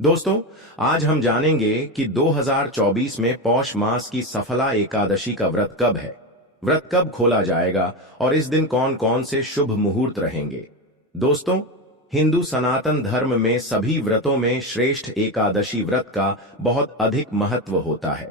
दोस्तों, आज हम जानेंगे कि 2024 में पौष मास की सफला एकादशी का व्रत कब है, व्रत कब खोला जाएगा और इस दिन कौन कौन से शुभ मुहूर्त रहेंगे। दोस्तों, हिंदू सनातन धर्म में सभी व्रतों में श्रेष्ठ एकादशी व्रत का बहुत अधिक महत्व होता है।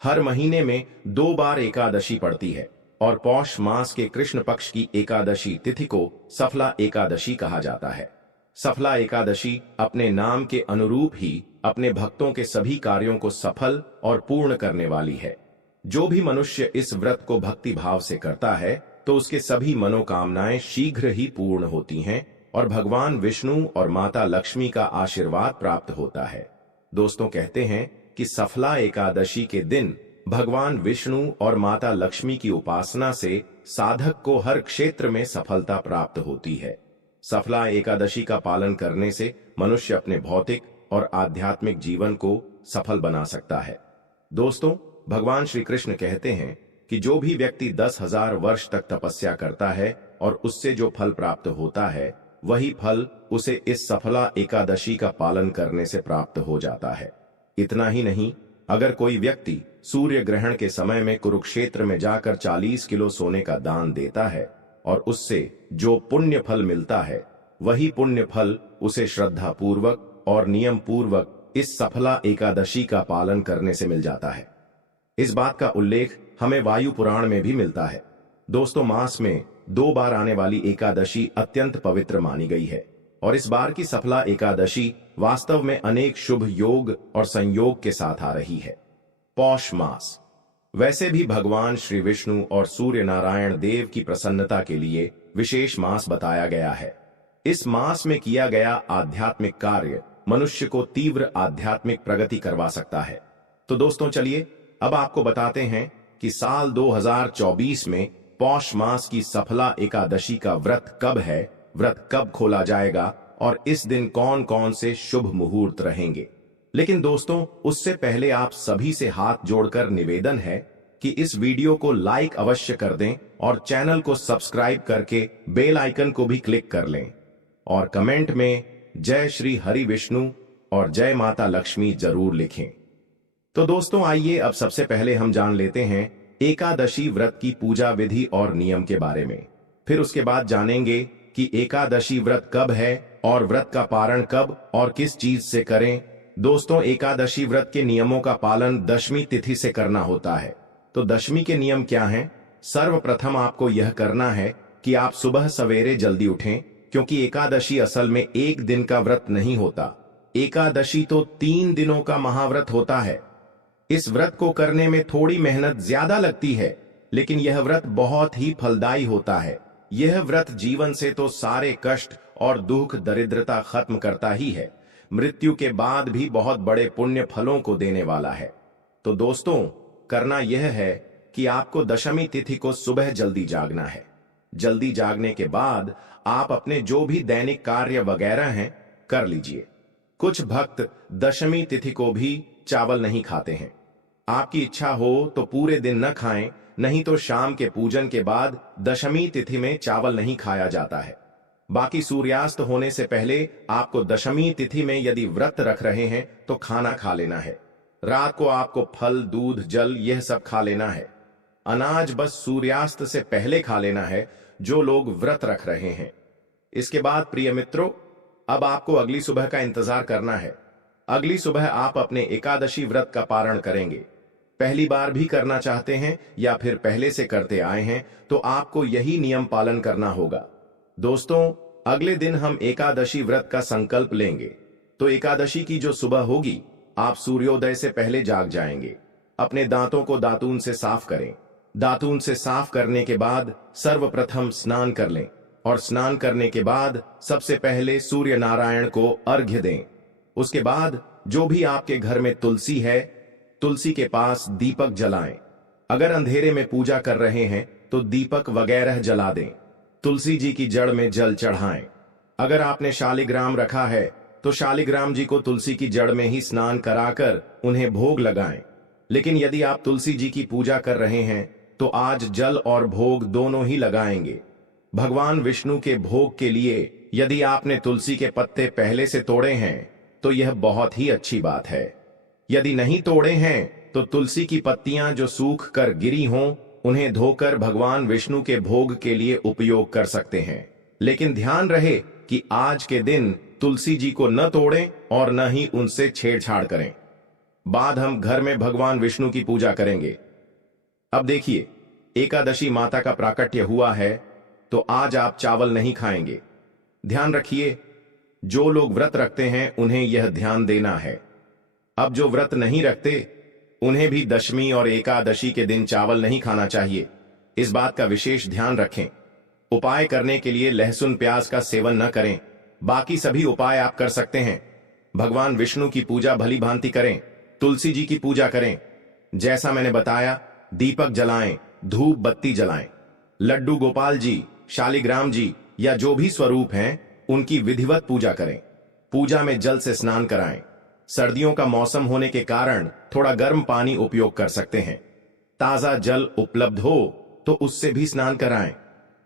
हर महीने में 2 बार एकादशी पड़ती है और पौष मास के कृष्ण पक्ष की एकादशी तिथि को सफला एकादशी कहा जाता है। सफला एकादशी अपने नाम के अनुरूप ही अपने भक्तों के सभी कार्यों को सफल और पूर्ण करने वाली है। जो भी मनुष्य इस व्रत को भक्ति भाव से करता है तो उसके सभी मनोकामनाएं शीघ्र ही पूर्ण होती हैं और भगवान विष्णु और माता लक्ष्मी का आशीर्वाद प्राप्त होता है। दोस्तों, कहते हैं कि सफला एकादशी के दिन भगवान विष्णु और माता लक्ष्मी की उपासना से साधक को हर क्षेत्र में सफलता प्राप्त होती है। सफला एकादशी का पालन करने से मनुष्य अपने भौतिक और आध्यात्मिक जीवन को सफल बना सकता है। दोस्तों, भगवान श्री कृष्ण कहते हैं कि जो भी व्यक्ति 10,000 वर्ष तक तपस्या करता है और उससे जो फल प्राप्त होता है वही फल उसे इस सफला एकादशी का पालन करने से प्राप्त हो जाता है। इतना ही नहीं, अगर कोई व्यक्ति सूर्य ग्रहण के समय में कुरुक्षेत्र में जाकर 40 किलो सोने का दान देता है और उससे जो पुण्य फल मिलता है वही पुण्य फल उसे श्रद्धा पूर्वक और नियम पूर्वक इस सफला एकादशी का पालन करने से मिल जाता है। इस बात का उल्लेख हमें वायु पुराण में भी मिलता है। दोस्तों, मास में 2 बार आने वाली एकादशी अत्यंत पवित्र मानी गई है और इस बार की सफला एकादशी वास्तव में अनेक शुभ योग और संयोग के साथ आ रही है। पौष मास वैसे भी भगवान श्री विष्णु और सूर्य नारायण देव की प्रसन्नता के लिए विशेष मास बताया गया है। इस मास में किया गया आध्यात्मिक कार्य मनुष्य को तीव्र आध्यात्मिक प्रगति करवा सकता है। तो दोस्तों, चलिए अब आपको बताते हैं कि साल 2024 में पौष मास की सफला एकादशी का व्रत कब है, व्रत कब खोला जाएगा और इस दिन कौन कौन से शुभ मुहूर्त रहेंगे। लेकिन दोस्तों, उससे पहले आप सभी से हाथ जोड़कर निवेदन है कि इस वीडियो को लाइक अवश्य कर दें और चैनल को सब्सक्राइब करके बेल आइकन को भी क्लिक कर लें और कमेंट में जय श्री हरि विष्णु और जय माता लक्ष्मी जरूर लिखें। तो दोस्तों, आइए अब सबसे पहले हम जान लेते हैं एकादशी व्रत की पूजा विधि और नियम के बारे में। फिर उसके बाद जानेंगे कि एकादशी व्रत कब है और व्रत का पारण कब और किस चीज से करें। दोस्तों, एकादशी व्रत के नियमों का पालन दशमी तिथि से करना होता है। तो दशमी के नियम क्या हैं? सर्वप्रथम आपको यह करना है कि आप सुबह सवेरे जल्दी उठें, क्योंकि एकादशी असल में एक दिन का व्रत नहीं होता। एकादशी तो 3 दिनों का महाव्रत होता है। इस व्रत को करने में थोड़ी मेहनत ज्यादा लगती है, लेकिन यह व्रत बहुत ही फलदायी होता है। यह व्रत जीवन से तो सारे कष्ट और दुख दरिद्रता खत्म करता ही है, मृत्यु के बाद भी बहुत बड़े पुण्य फलों को देने वाला है। तो दोस्तों, करना यह है कि आपको दशमी तिथि को सुबह जल्दी जागना है। जल्दी जागने के बाद आप अपने जो भी दैनिक कार्य वगैरह हैं कर लीजिए। कुछ भक्त दशमी तिथि को भी चावल नहीं खाते हैं। आपकी इच्छा हो तो पूरे दिन न खाएं, नहीं तो शाम के पूजन के बाद दशमी तिथि में चावल नहीं खाया जाता है। बाकी सूर्यास्त होने से पहले आपको दशमी तिथि में यदि व्रत रख रहे हैं तो खाना खा लेना है। रात को आपको फल, दूध, जल यह सब खा लेना है। अनाज बस सूर्यास्त से पहले खा लेना है जो लोग व्रत रख रहे हैं। इसके बाद प्रिय मित्रों, अब आपको अगली सुबह का इंतजार करना है। अगली सुबह आप अपने एकादशी व्रत का पारण करेंगे। पहली बार भी करना चाहते हैं या फिर पहले से करते आए हैं तो आपको यही नियम पालन करना होगा। दोस्तों, अगले दिन हम एकादशी व्रत का संकल्प लेंगे। तो एकादशी की जो सुबह होगी, आप सूर्योदय से पहले जाग जाएंगे। अपने दांतों को दातून से साफ करें। दातून से साफ करने के बाद सर्वप्रथम स्नान कर लें और स्नान करने के बाद सबसे पहले सूर्य नारायण को अर्घ्य दें। उसके बाद जो भी आपके घर में तुलसी है, तुलसी के पास दीपक जलाएं। अगर अंधेरे में पूजा कर रहे हैं तो दीपक वगैरह जला दें। तुलसी जी की जड़ में जल चढ़ाएं। अगर आपने शालिग्राम रखा है तो शालिग्राम जी को तुलसी की जड़ में ही स्नान कराकर उन्हें भोग लगाएं। लेकिन यदि आप तुलसी जी की पूजा कर रहे हैं तो आज जल और भोग दोनों ही लगाएंगे। भगवान विष्णु के भोग के लिए यदि आपने तुलसी के पत्ते पहले से तोड़े हैं तो यह बहुत ही अच्छी बात है। यदि नहीं तोड़े हैं तो तुलसी की पत्तियां जो सूख कर गिरी हों उन्हें धोकर भगवान विष्णु के भोग के लिए उपयोग कर सकते हैं। लेकिन ध्यान रहे कि आज के दिन तुलसी जी को न तोड़ें और न ही उनसे छेड़छाड़ करें। बाद हम घर में भगवान विष्णु की पूजा करेंगे। अब देखिए, एकादशी माता का प्राकट्य हुआ है तो आज आप चावल नहीं खाएंगे। ध्यान रखिए, जो लोग व्रत रखते हैं उन्हें यह ध्यान देना है। अब जो व्रत नहीं रखते उन्हें भी दशमी और एकादशी के दिन चावल नहीं खाना चाहिए। इस बात का विशेष ध्यान रखें। उपाय करने के लिए लहसुन प्याज का सेवन न करें। बाकी सभी उपाय आप कर सकते हैं। भगवान विष्णु की पूजा भली भांति करें, तुलसी जी की पूजा करें। जैसा मैंने बताया, दीपक जलाएं, धूप बत्ती जलाएं। लड्डू गोपाल जी, शालिग्राम जी या जो भी स्वरूप हैं उनकी विधिवत पूजा करें। पूजा में जल से स्नान कराएं। सर्दियों का मौसम होने के कारण थोड़ा गर्म पानी उपयोग कर सकते हैं। ताजा जल उपलब्ध हो तो उससे भी स्नान कराएं।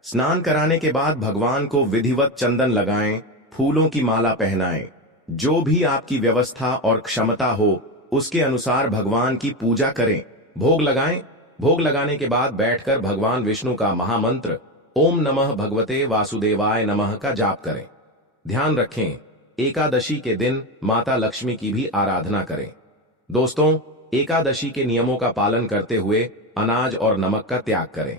स्नान कराने के बाद भगवान को विधिवत चंदन लगाएं, फूलों की माला पहनाएं। जो भी आपकी व्यवस्था और क्षमता हो उसके अनुसार भगवान की पूजा करें। भोग लगाएं। भोग लगाने के बाद बैठकर भगवान विष्णु का महामंत्र ओम नमः भगवते वासुदेवाय नमः का जाप करें। ध्यान रखें, एकादशी के दिन माता लक्ष्मी की भी आराधना करें। दोस्तों, एकादशी के नियमों का पालन करते हुए अनाज और नमक का त्याग करें।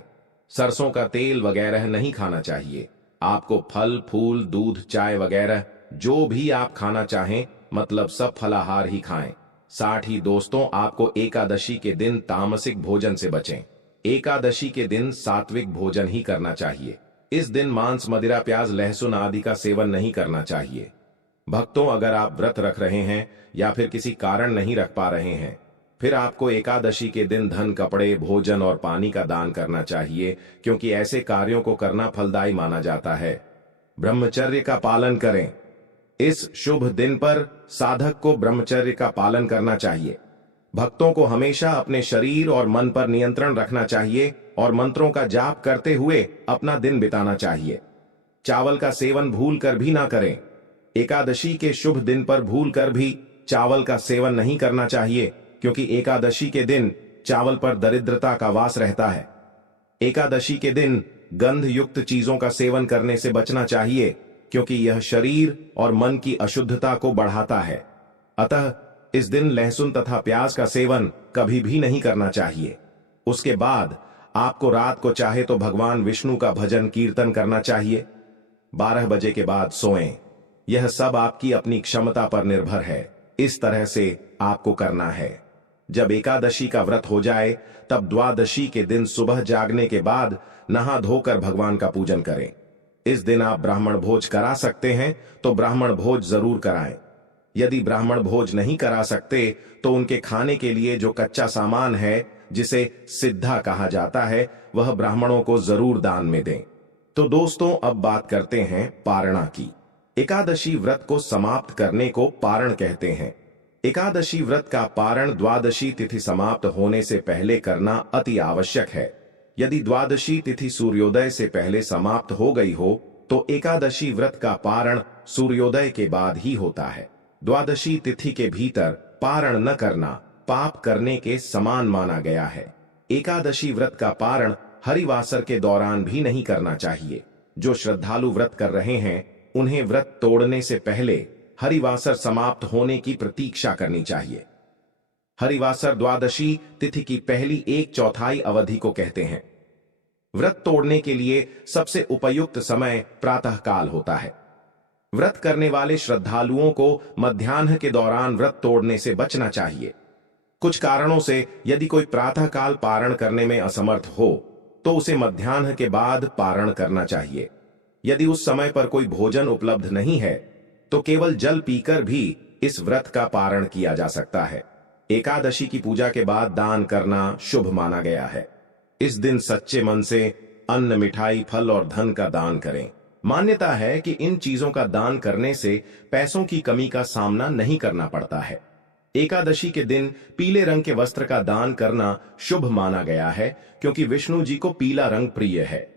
सरसों का तेल वगैरह नहीं खाना चाहिए। आपको फल, फूल, दूध, चाय वगैरह जो भी आप खाना चाहें, मतलब सब फलाहार ही खाएं। साथ ही दोस्तों, आपको एकादशी के दिन तामसिक भोजन से बचें। एकादशी के दिन सात्विक भोजन ही करना चाहिए। इस दिन मांस, मदिरा, प्याज, लहसुन आदि का सेवन नहीं करना चाहिए। भक्तों, अगर आप व्रत रख रहे हैं या फिर किसी कारण नहीं रख पा रहे हैं, फिर आपको एकादशी के दिन धन, कपड़े, भोजन और पानी का दान करना चाहिए, क्योंकि ऐसे कार्यों को करना फलदायी माना जाता है। ब्रह्मचर्य का पालन करें। इस शुभ दिन पर साधक को ब्रह्मचर्य का पालन करना चाहिए। भक्तों को हमेशा अपने शरीर और मन पर नियंत्रण रखना चाहिए और मंत्रों का जाप करते हुए अपना दिन बिताना चाहिए। चावल का सेवन भूल कर भी ना करें। एकादशी के शुभ दिन पर भूल कर भी चावल का सेवन नहीं करना चाहिए, क्योंकि एकादशी के दिन चावल पर दरिद्रता का वास रहता है। एकादशी के दिन गंध युक्त चीजों का सेवन करने से बचना चाहिए, क्योंकि यह शरीर और मन की अशुद्धता को बढ़ाता है। अतः इस दिन लहसुन तथा प्याज का सेवन कभी भी नहीं करना चाहिए। उसके बाद आपको रात को चाहे तो भगवान विष्णु का भजन कीर्तन करना चाहिए। 12 बजे के बाद सोएं। यह सब आपकी अपनी क्षमता पर निर्भर है। इस तरह से आपको करना है। जब एकादशी का व्रत हो जाए तब द्वादशी के दिन सुबह जागने के बाद नहा धोकर भगवान का पूजन करें। इस दिन आप ब्राह्मण भोज करा सकते हैं तो ब्राह्मण भोज जरूर कराएं। यदि ब्राह्मण भोज नहीं करा सकते तो उनके खाने के लिए जो कच्चा सामान है, जिसे सिद्धा कहा जाता है, वह ब्राह्मणों को जरूर दान में दें। तो दोस्तों, अब बात करते हैं पारणा की। एकादशी व्रत को समाप्त करने को पारण कहते हैं। एकादशी व्रत का पारण द्वादशी तिथि समाप्त होने से पहले करना अति आवश्यक है। यदि द्वादशी तिथि सूर्योदय से पहले समाप्त हो गई हो तो एकादशी व्रत का पारण सूर्योदय के बाद ही होता है। द्वादशी तिथि के भीतर पारण न करना पाप करने के समान माना गया है। एकादशी व्रत का पारण हरिवासर के दौरान भी नहीं करना चाहिए। जो श्रद्धालु व्रत कर रहे हैं उन्हें व्रत तोड़ने से पहले हरिवासर समाप्त होने की प्रतीक्षा करनी चाहिए। हरिवासर द्वादशी तिथि की पहली 1/4 अवधि को कहते हैं। व्रत तोड़ने के लिए सबसे उपयुक्त समय प्रातः काल होता है। व्रत करने वाले श्रद्धालुओं को मध्याह्न के दौरान व्रत तोड़ने से बचना चाहिए। कुछ कारणों से यदि कोई प्रातः काल पारण करने में असमर्थ हो तो उसे मध्याह्न के बाद पारण करना चाहिए। यदि उस समय पर कोई भोजन उपलब्ध नहीं है तो केवल जल पीकर भी इस व्रत का पारण किया जा सकता है। एकादशी की पूजा के बाद दान करना शुभ माना गया है। इस दिन सच्चे मन से अन्न, मिठाई, फल और धन का दान करें। मान्यता है कि इन चीजों का दान करने से पैसों की कमी का सामना नहीं करना पड़ता है। एकादशी के दिन पीले रंग के वस्त्र का दान करना शुभ माना गया है, क्योंकि विष्णु जी को पीला रंग प्रिय है।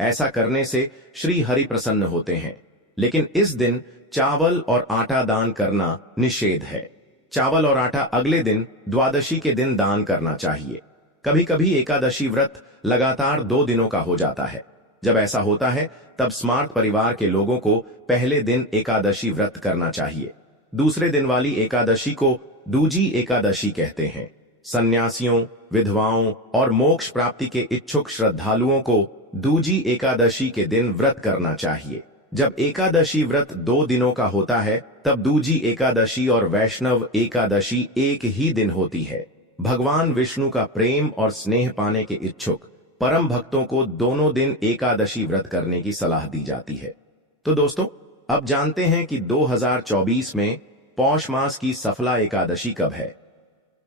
ऐसा करने से श्री हरि प्रसन्न होते हैं। लेकिन इस दिन चावल और आटा दान करना निषेध है। चावल और आटा अगले दिन द्वादशी के दिन दान करना चाहिए। कभी कभी एकादशी व्रत लगातार 2 दिनों का हो जाता है। जब ऐसा होता है तब स्मार्त परिवार के लोगों को पहले दिन एकादशी व्रत करना चाहिए। दूसरे दिन वाली एकादशी को दूजी एकादशी कहते हैं। सन्यासियों, विधवाओं और मोक्ष प्राप्ति के इच्छुक श्रद्धालुओं को दूजी एकादशी के दिन व्रत करना चाहिए। जब एकादशी व्रत 2 दिनों का होता है तब दूजी एकादशी और वैष्णव एकादशी एक ही दिन होती है। भगवान विष्णु का प्रेम और स्नेह पाने के इच्छुक परम भक्तों को दोनों दिन एकादशी व्रत करने की सलाह दी जाती है। तो दोस्तों, अब जानते हैं कि 2024 में पौष मास की सफला एकादशी कब है।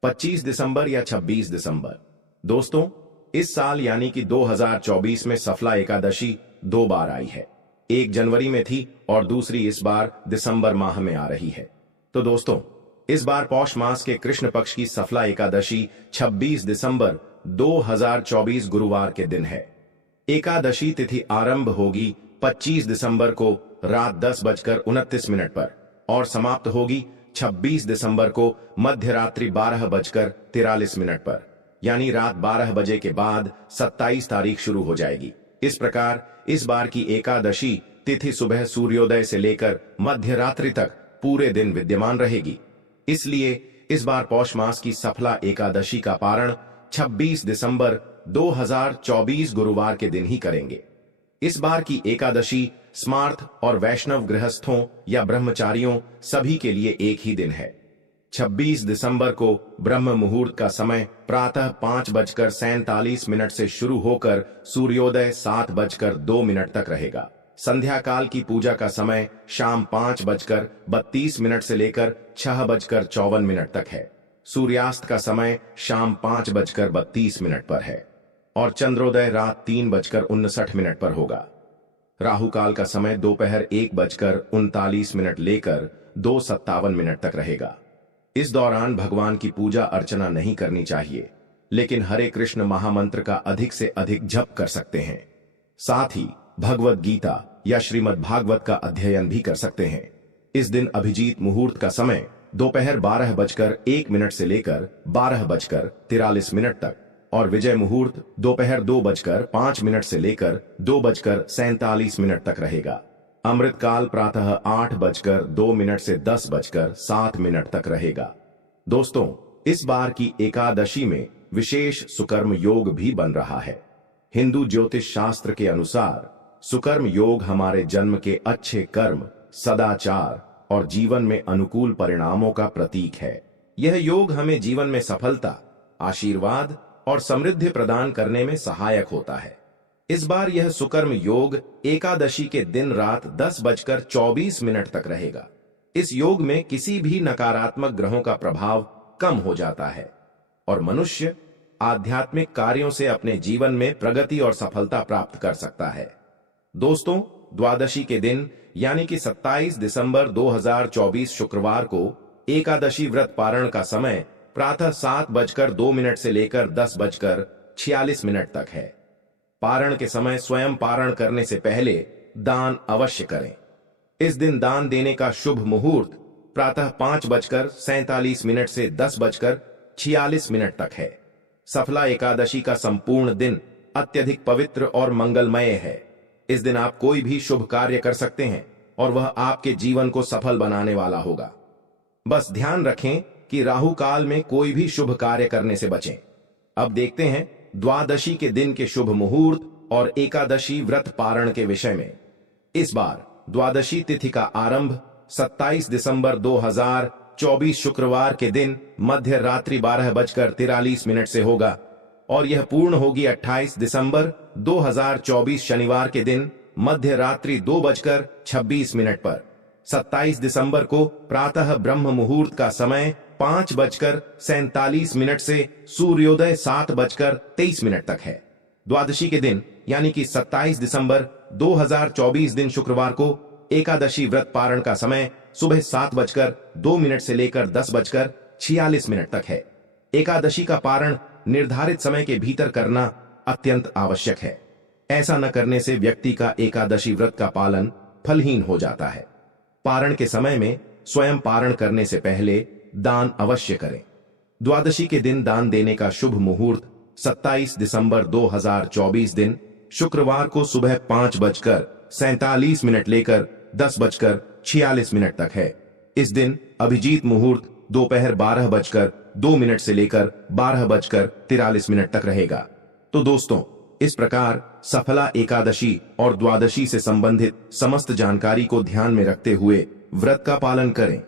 25 दिसंबर या 26 दिसंबर। दोस्तों, इस साल यानी कि 2024 में सफला एकादशी 2 बार आई है। एक जनवरी में थी और दूसरी इस बार दिसंबर माह में आ रही है। तो दोस्तों, इस बार पौष मास के कृष्ण पक्ष की सफला एकादशी 26 दिसंबर 2024 गुरुवार के दिन है। एकादशी तिथि आरंभ होगी 25 दिसंबर को रात 10:29 पर और समाप्त होगी 26 दिसंबर को मध्य रात्रि 12:43 पर, यानी रात 12 बजे के बाद 27 तारीख शुरू हो जाएगी। इस प्रकार इस बार की एकादशी तिथि सुबह सूर्योदय से लेकर मध्य रात्रि तक पूरे दिन विद्यमान रहेगी। इसलिए इस बार पौष मास की सफला एकादशी का पारण 26 दिसंबर 2024 गुरुवार के दिन ही करेंगे। इस बार की एकादशी स्मार्त और वैष्णव गृहस्थों या ब्रह्मचारियों सभी के लिए एक ही दिन है। 26 दिसंबर को ब्रह्म मुहूर्त का समय प्रातः 5:47 से शुरू होकर सूर्योदय 7:02 तक रहेगा। संध्या काल की पूजा का समय शाम 5:32 से लेकर 6:54 तक है। सूर्यास्त का समय शाम 5:32 पर है और चंद्रोदय रात 3:59 पर होगा। राहु काल का समय दोपहर 1:39 लेकर 2:57 तक रहेगा। इस दौरान भगवान की पूजा अर्चना नहीं करनी चाहिए, लेकिन हरे कृष्ण महामंत्र का अधिक से अधिक जप कर सकते हैं। साथ ही भगवद गीता या श्रीमद् भागवत का अध्ययन भी कर सकते हैं। इस दिन अभिजीत मुहूर्त का समय दोपहर 12:01 से लेकर 12:43 तक और विजय मुहूर्त दोपहर 2:05 से लेकर 2:47 तक रहेगा। अमृत काल प्रातः 8:02 से 10:07 तक रहेगा। दोस्तों, इस बार की एकादशी में विशेष सुकर्म योग भी बन रहा है। हिंदू ज्योतिष शास्त्र के अनुसार सुकर्म योग हमारे जन्म के अच्छे कर्म, सदाचार और जीवन में अनुकूल परिणामों का प्रतीक है। यह योग हमें जीवन में सफलता, आशीर्वाद और समृद्धि प्रदान करने में सहायक होता है। इस बार यह सुकर्म योग एकादशी के दिन रात 10:24 तक रहेगा। इस योग में किसी भी नकारात्मक ग्रहों का प्रभाव कम हो जाता है और मनुष्य आध्यात्मिक कार्यों से अपने जीवन में प्रगति और सफलता प्राप्त कर सकता है। दोस्तों, द्वादशी के दिन यानी कि 27 दिसंबर 2024 शुक्रवार को एकादशी व्रत पारण का समय प्रातः 7:02 से लेकर 10:46 तक है। पारण के समय स्वयं पारण करने से पहले दान अवश्य करें। इस दिन दान देने का शुभ मुहूर्त प्रातः 5:47 से 10:46 तक है। सफला एकादशी का संपूर्ण दिन अत्यधिक पवित्र और मंगलमय है। इस दिन आप कोई भी शुभ कार्य कर सकते हैं और वह आपके जीवन को सफल बनाने वाला होगा। बस ध्यान रखें कि राहु काल में कोई भी शुभ कार्य करने से बचें। अब देखते हैं द्वादशी के दिन के शुभ मुहूर्त और एकादशी व्रत पारण के विषय में। इस बार द्वादशी तिथि का आरंभ 27 दिसंबर 2024 शुक्रवार के दिन मध्य रात्रि 12:43 से होगा और यह पूर्ण होगी 28 दिसंबर 2024 शनिवार के दिन मध्य रात्रि 2:26 पर। 27 दिसंबर को प्रातः ब्रह्म मुहूर्त का समय 5:47 से सूर्योदय 7:23 तक है। द्वादशी के दिन यानी कि 27 दिसंबर 2024 दिन शुक्रवार को एकादशी व्रत पारण का समय सुबह 7:02 से लेकर 10:46 तक है। एकादशी का पारण निर्धारित समय के भीतर करना अत्यंत आवश्यक है। ऐसा न करने से व्यक्ति का एकादशी व्रत का पालन फलहीन हो जाता है। पारण के समय में स्वयं पारण करने से पहले दान अवश्य करें। द्वादशी के दिन दान देने का शुभ मुहूर्त 27 दिसंबर 2024 दिन शुक्रवार को सुबह 5:47 लेकर 10:46 तक है। इस दिन अभिजीत मुहूर्त दोपहर 12:02 से लेकर 12:43 तक रहेगा। तो दोस्तों, इस प्रकार सफला एकादशी और द्वादशी से संबंधित समस्त जानकारी को ध्यान में रखते हुए व्रत का पालन करें।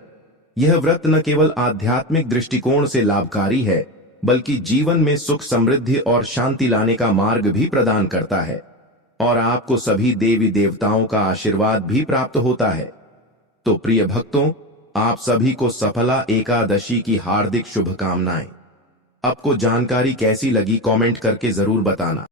यह व्रत न केवल आध्यात्मिक दृष्टिकोण से लाभकारी है, बल्कि जीवन में सुख, समृद्धि और शांति लाने का मार्ग भी प्रदान करता है और आपको सभी देवी देवताओं का आशीर्वाद भी प्राप्त होता है। तो प्रिय भक्तों, आप सभी को सफला एकादशी की हार्दिक शुभकामनाएं। आपको जानकारी कैसी लगी कमेंट करके जरूर बताना।